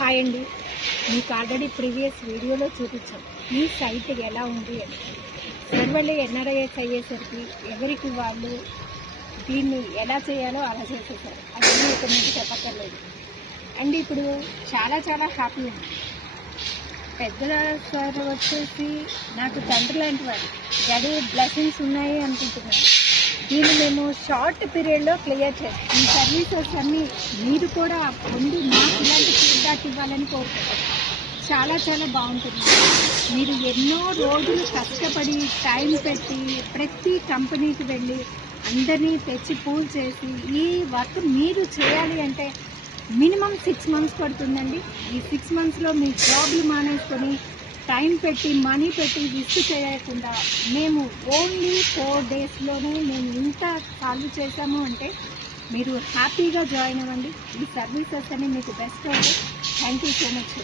Hi అండి. మీకు already previous వీడియోలో చూపించాం ఈ సైట్ ఎలా ఉంది అని. సర్వర్లు ఎన్ఆర్ఐఎస్ అయ్యేసరికి ఎవరికి వాళ్ళు దీన్ని ఎలా చేయాలో అలా చేసేసారు. అవన్నీ ఇక్కడ నుంచి చెప్పక్కర్లేదు. అండ్ ఇప్పుడు చాలా హ్యాపీ ఉంది. పెద్ద సార్ వచ్చేసి నాకు తండ్రి లాంటి వాడు, డాడీ బ్లెస్సింగ్స్ ఉన్నాయి అనుకుంటున్నాను. దీన్ని మేము షార్ట్ పీరియడ్లో క్లియర్ చేస్తాం. ఈ సర్వీసెస్ అన్నీ మీరు కూడా పొంది మాకు ఇలాంటి ఫీడ్బ్యాక్ ఇవ్వాలని కోరుకుంటాం. చాలా బాగుంటుంది. మీరు ఎన్నో రోజులు కష్టపడి టైం పెట్టి ప్రతి కంపెనీకి వెళ్ళి అందరినీ తెచ్చి పూల్ చేసి ఈ వర్క్ మీరు చేయాలి అంటే మినిమం 6 months పడుతుందండి. ఈ 6 monthsలో మీ జాబ్లు మానేసుకొని టైం పెట్టి మనీ పెట్టి రిస్క్ చేయకుండా మేము ఓన్లీ 4 daysలోనే మేము ఇంత సాల్వ్ చేసాము అంటే మీరు హ్యాపీగా జాయిన్ అవ్వండి. ఈ సర్వీసెస్ అని మీకు బెస్ట్ అవుతాయి. Thank you so much.